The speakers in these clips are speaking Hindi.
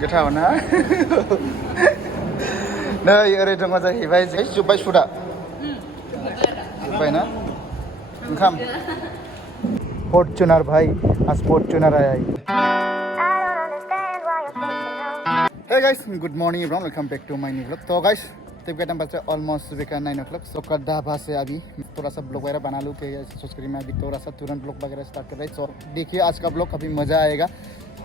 गोथाव ना नै ओरै दङ जाहैबाय जोब्बाय सुदा जोब्बाय ना ओंखाम फॉर्च्यूनर भाई आज फॉर्च्यूनर आया है Hey guys, good morning everyone, welcome back to my new vlog. तो guys, तब का टाइम बचा ऑलमोस्ट सुबह का 9 o'clock. So का ढाबा से अभी थोड़ा सा ब्लॉग वगैरह बना लूँ कि सोच कर मैं अभी थोड़ा सा तुरंत ब्लॉग वगैरह स्टार्ट कर रहा है. So देखिए आज का ब्लॉग अभी मज़ा आएगा.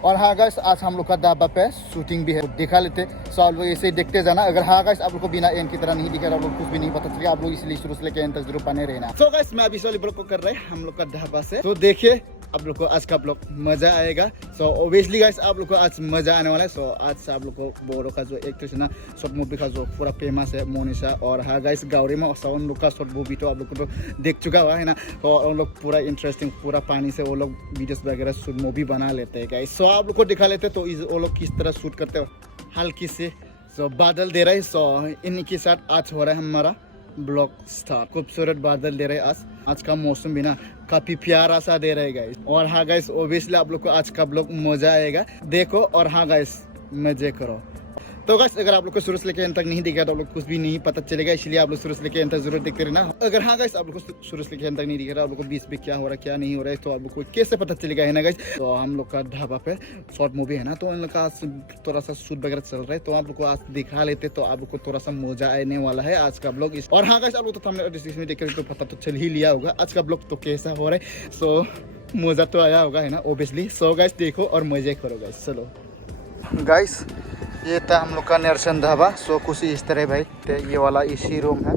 और हाँ गाइस, आज हम लोग का ढाबा पे शूटिंग भी है, दिखा लेते. सो आप लोग ऐसे ही देखते जाना. अगर हाँ गाइस आप लोग को बिना एंड की तरह नहीं दिखा रहा, आप लोग कुछ भी नहीं पता चलेगा. आप लोग इसलिए शुरू से लेकर एंड तक जरूर बने रहना. सो गाइस मैं अभी इस वाले ब्लॉग को कर रहे हैं हम लोग का ढाबा से. तो देखिए आप लोग को आज का ब्लॉग मजा आएगा. सो ऑब्वियसली गाइस आप लोग को आज मजा आने वाला है. सो आज आप लोग को बोरो का जो एक्ट्रेस है ना, शॉर्ट मूवी का जो पूरा फेमस है मोनिशा, और हाँ गाइस गावरी में उन लोग का शॉर्ट मूवी तो आप लोग को तो देख चुका हुआ है ना. तो उन लोग पूरा इंटरेस्टिंग पूरा पानी से वो लोग वीडियोस वगैरह शूट मूवी बना लेते हैं गाइस. सो आप लोग को दिखा लेते तो वो लोग किस तरह शूट करते हो हल्की से. सो बादल दे रहे हैं. सो इन्हीं के साथ आज हो रहा है हमारा ब्लॉग स्टार्ट. खूबसूरत बादल दे रहे हैं. आज का मौसम भी ना काफी प्यारा सा दे रहे गाइस. और हाँ गाइस ऑब्वियसली आप लोग को आज का ब्लॉग मजा आएगा. देखो और हाँ गाइस मजे करो. तो गाइस अगर आप लोग को शुरू से लेकर अंत तक नहीं दिखा तो आप लोग कुछ भी नहीं पता चलेगा, इसलिए आप लोग शुरू से लेकर अंत तक जरूर देखते रहना. अगर हाँ गाइस आप लोग को शुरू से लेकर अंत तक नहीं दिख रहा, आप लोग को बीच में क्या हो रहा है क्या नहीं हो रहा है, तो आप लोग को कैसे पता चलेगा है ना गाइस. तो हम लोग का ढाबा पे शॉर्ट मूवी है ना, तो इन लोग का आज थोड़ा सा शूट वगैरह चल रहा है, तो आप लोग को आज दिखा लेते तो आप लोग को थोड़ा सा मजा आने वाला है आज का ब्लॉग. और हाँ गाइस आप लोग तो हमने डिस्क्रिप्शन में देख तो पता तो चल ही लिया होगा आज का ब्लॉग तो कैसा हो रहा है. सो मजा तो आया होगा है ना ऑब्वियसली. सो गाइस देखो और मजे करो गाइस. चलो गाइस ये था हम लोग का निरसन ढाबा. सो कुछ इस तरह भाई ये वाला इसी रूम है.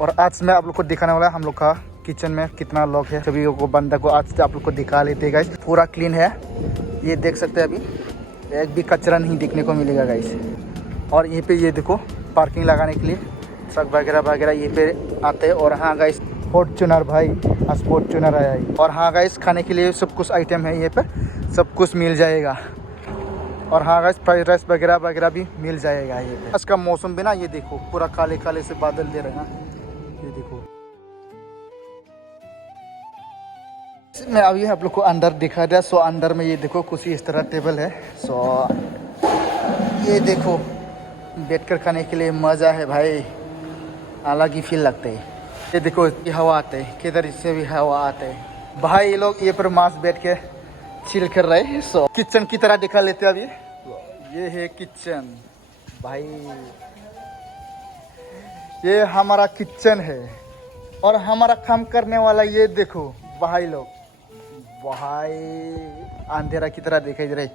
और आज मैं आप लोग को दिखाने वाला हम लोग का किचन में कितना लोग है सभी को बंदा को आज आप लोग को दिखा लेते हैं गाइस. पूरा क्लीन है ये देख सकते हैं. अभी एक भी कचरा नहीं दिखने को मिलेगा गाइस. और यहीं पे ये देखो पार्किंग लगाने के लिए ट्रक वगैरह वगैरह ये पे आते हैं. और हाँ गाइस फॉर्च्यूनर भाई आज फॉर्च्यूनर आया है. और हाँ गाइस खाने के लिए सब कुछ आइटम है ये पे, सब कुछ मिल जाएगा. और हाँ गाइस फ्राइड राइस वगैरह वगैरह भी मिल जाएगा. ये आज का मौसम भी ना ये देखो पूरा काले काले से बादल दे रहे हैं ना, ये देखो. मैं अभी आप लोग को अंदर दिखा दिया. सो अंदर में ये देखो कुछ इस तरह टेबल है. सो ये देखो बैठकर खाने के लिए मज़ा है भाई, अलग ही फील लगता है. ये देखो ये हवा आते है किधर इससे भी हवा आते है भाई. ये लोग ये पर मास्क बैठ के चिल कर रहे हैं. सो किचन की तरह दिखा लेते हैं अभी. ये है किचन भाई, ये हमारा किचन है. और हमारा काम करने वाला ये देखो भाई लोग, भाई अंधेरा की तरह दिखाई दे रहा है.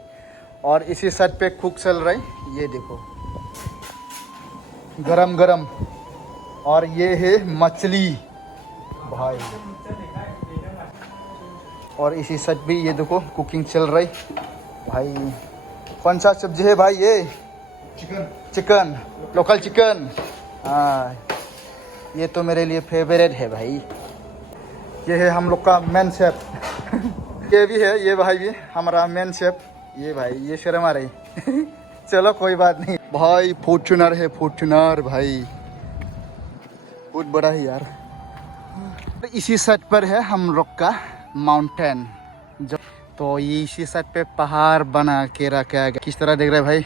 और इसी साइड पे कुक चल रहा है ये देखो गरम गरम. और ये है मछली भाई. और इसी साइड भी ये देखो कुकिंग चल रही भाई. कौन सा सब्जी है भाई? ये चिकन लोकल चिकन. हाँ ये तो मेरे लिए फेवरेट है भाई. ये है हम लोग का मेन शेफ ये भी है, ये भाई भी हमारा मेन शेफ. ये भाई ये शर्मा रही चलो कोई बात नहीं भाई. फॉर्च्यूनर है फॉर्च्यूनर भाई, बहुत बड़ा है यार. इसी साइड पर है हम लोग का माउंटेन जो, तो ये इसी साइड पे पहाड़ बना के रखा गया. किस तरह देख रहे हैं भाई.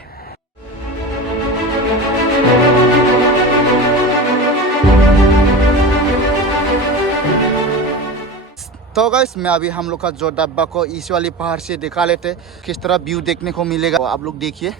तो गाइस मैं अभी हम लोग का जो डब्बा को इस वाली पहाड़ से दिखा लेते किस तरह व्यू देखने को मिलेगा. तो आप लोग देखिए.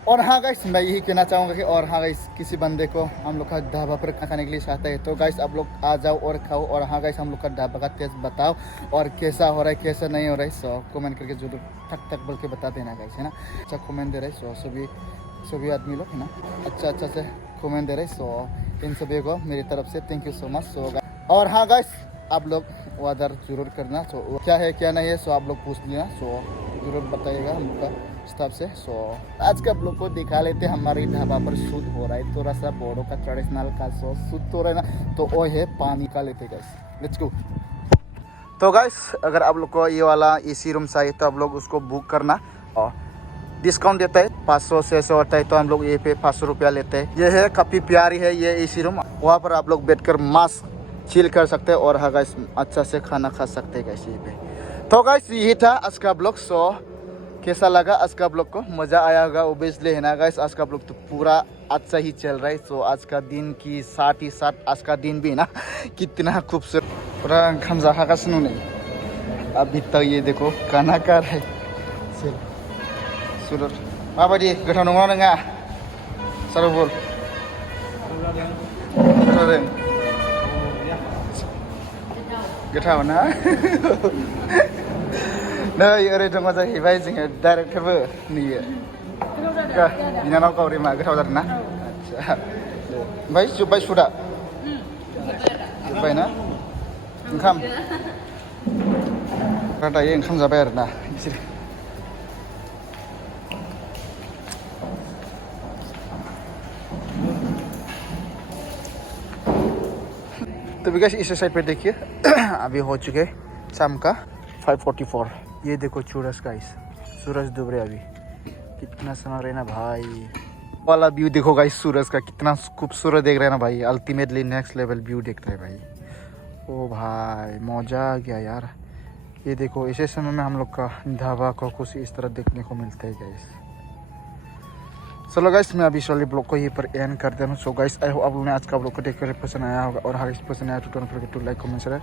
और हाँ गाइस मैं यही कहना चाहूँगा कि और हाँ गाइस किसी बंदे को हम लोग का ढाबा पर खाने के लिए चाहता है तो गाइस आप लोग आ जाओ और खाओ. और हाँ गाइस हम लोग का ढाबा का टेस्ट बताओ और कैसा हो रहा है कैसा नहीं हो रहा है. सो कमेंट करके जरूर ठक ठक बोल के बता देना गाइस है ना. अच्छा कमेंट दे रहे. सो सभी आदमी लोग है ना अच्छा से कमेंट दे रहे. सो इन सभी को मेरी तरफ से थैंक यू सो मच. सो और हाँ गाइस आप लोग ऑर्डर जरूर करना. सो क्या है क्या नहीं है सो आप लोग पूछ लेना. सो जरूर बताइएगा हम लोग का हिसाब से। सो आज का ब्लॉग को दिखा लेते, हमारे ढाबा पर शूट हो रहा है थोड़ा सा बोडो का ट्रेडिशनल का शूट हो रहा है ना, तो वो है पानी का लेते गाइस, लेट्स गो। तो गाइस अगर आप लोग को ये वाला एसी रूम चाहिए तो आप लोग उसको बुक करना, और डिस्काउंट देता है 500-600 होता है, तो हम लोग ये पे 500 रुपया लेते हैं। ये है काफ़ी प्यारी है ये एसी रूम, वहाँ पर आप लोग बैठकर मस्त चिल कर सकते हैं और हाँ गाइस अच्छा से खाना खा सकते हैं गाइस ये पे। तो गाइस यही था आज का ब्लॉग। सो कैसा लगा आज का ब्लॉग को, मज़ा आया होगा ओबियसली है ना गाइस। आज का ब्लॉग तो पूरा अच्छा ही चल रहा है। सो आज का दिन की साथ ही साथ आज का दिन भी ना कितना खूबसूरत, पूरा ओंखाम जाखागासिनो नहीं अभी तक। ये देखो खाना का है सुरत माबायदि गोथाव नंगौना नङा सारुबुल गोथाव ना नै ओरै दङ जाहैबाय जोङो डाइरेक्टरबो नुयो बिनानाव गावरिमा गोथाव जादों ना आदसा ओमफ्राय जोब्बाय सुदा जोब्बाय ना ओंखाम दायो ओंखाम जाबाय आरोना बिसोर। तो भी गाइस इस साइड पे देखिए अभी हो चुके शाम का 5:44। ये देखो सूरज गाइस, सूरज डूब रहा है अभी, कितना सोना रहे ना भाई। वाला व्यू देखो गाइस सूरज का, कितना खूबसूरत देख रहे हैं ना भाई, अल्टीमेटली नेक्स्ट लेवल व्यू देख रहे हैं भाई। ओ भाई मजा आ गया यार। ये देखो ऐसे समय में हम लोग का ढाबा को कुछ इस तरह देखने को मिलता है गाइस। चलो गाइस मैं अभी वाले ब्लॉग को यहीं पर एंड कर देता हूँ। सो गाइस आई होप आप लोगों ने आज का ब्लॉग को देखकर पसंद आया होगा, और अगर पसंद आया तो don't forget to like comment share.